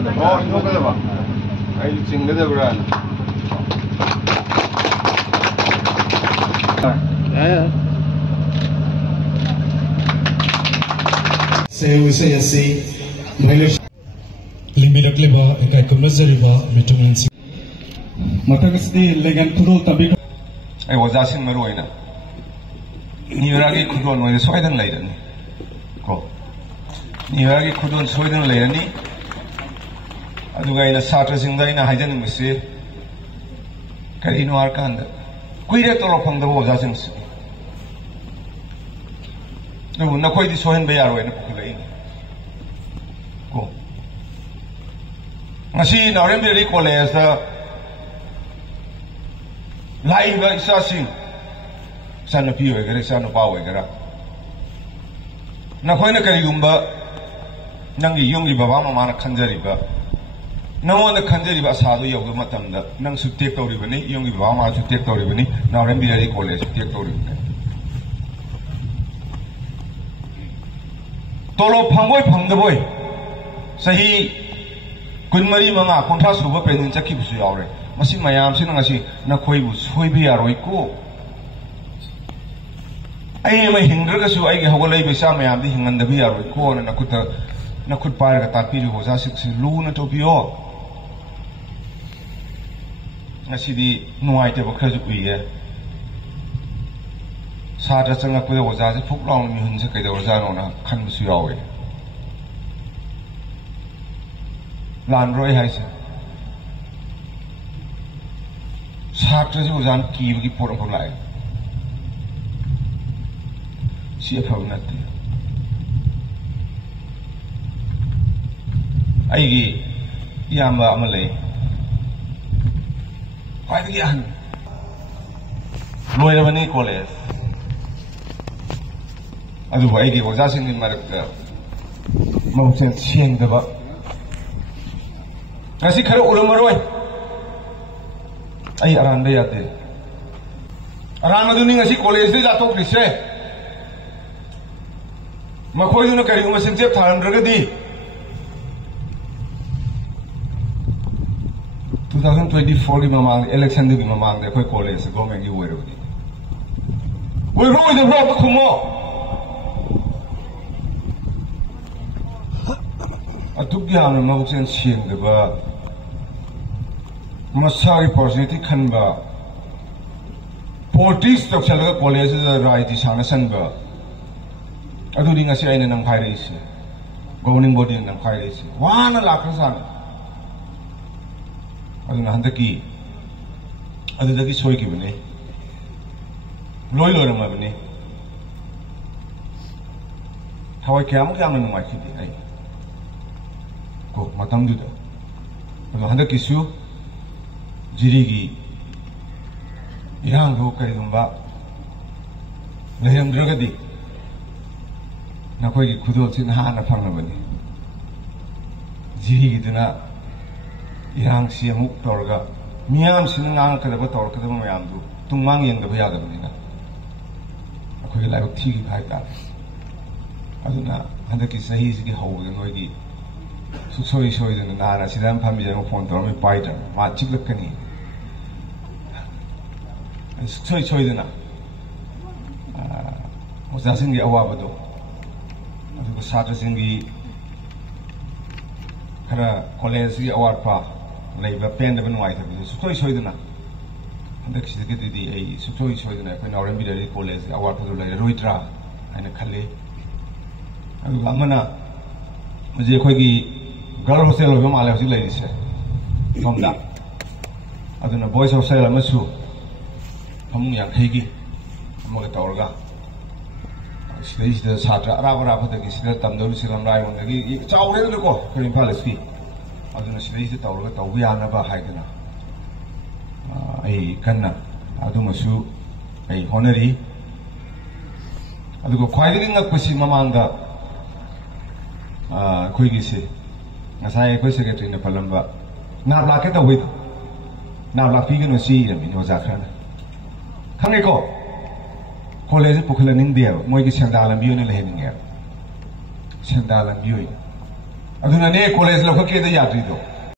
인호가다 아이 징가다 그래. Say Limirakliba, Kaikumazariba, Mitumansi. Matakasti, Legan Kudo Tabi. I was asking Maruina. Niragi Kudon was a Sweden lady. Go. Niragi Kudon, Sweden lady. Adugaina Satas in Dina Hajan Missi Carino Arcanda. Quirator upon the was asking. No, not quite this one bear in a population. Go. Ngasi na rin biri college da live ga isa sing sana piyo gara sana pawe gara na khoi na kari gumba nang yung li baba mama na khanjari ba nang na khanjari ba sa do yoga matam da nang su tek tori bani yung li baba ma su tek tori bani na rin biri college tek tori bani tolo phangoi phangda boy sahi Kunmari Manga, Contra Suba Pen Jackie Suore, Massi Mayam Sinasi, Nakoi, Suibia Roico. I am a Hindrasu, I have a labor some I am being on the Via Roico and Nakut Paraka Tapi was asked Luna Topio. I see the no idea of Kazuki. Sata Sangaku was asked for long Hunzaka was on a Kansuawe. Landroy has Sartres was on Kiwi Port of Life. See if I'm not there. I Yamba Malay. Quite again. Lawyer of Nicholas. Otherwise, he was asking him about mountain seeing the Nasi karo ulam maroi, ay aran be yate. Aran maduni nasi college de jato krise. Makoi duna kari umah senjep tharan bergadi. 2024 di mamang election di mamang de koi college government di wero di. Wero di bro kumo. Atuk dia anu mahujan siang de ba. Masari opportunity khanba politics tok chalaga college da right sana sanba adu ringa se aina nang phai ise governing body nang phai ise wana lakha san adu na handaki adu dagi soi ki bane loi loi ma bane thawai kyam nang mai ki ai ko matam du da adu handaki su Jirigi Yang Rokai Lumba Layam Dragadi Nakoi Kudos in Hana Panabani Jirigi Duna Yang Siamuk Torga Miam Sinang Kadabator Kadamayamdu Tumang Yang the Bayadamina Akoi like Tiki Paita Aduna Handaki Sahizi Hole and Wagi Soi Soy in the Nana Sidan Pamijan upon Dormi Biter Machikakani Soy dina was asking the Awabado. I was starting the college award pa, labor pen of white. Soy dina. And actually, the Soy dina when our immediate college award for the Ruitra and a Kale. Amana was a quaggy girl hostel of Yamala ladies from that. I don't know, boys of Sailor Masu. Yang Higi, Mogatorga. Stage the Satra, Rabba, the Gisler, Tamdori, Silam Rai, on the Chow, Karim Palace. I don't know, stage the Torga, we are never hiding. A Kana, Adumasu, a honorary. I go quite in a Kusimamanga Kuigisi, as I secretary in the Palamba. Now, like it with now, like you can see him in Ozakana. Hangeko college Pukalan India, Mogi Sandalan Buni Lehinger Sandalan Bui अदुनने college लौखके द यात्रिदो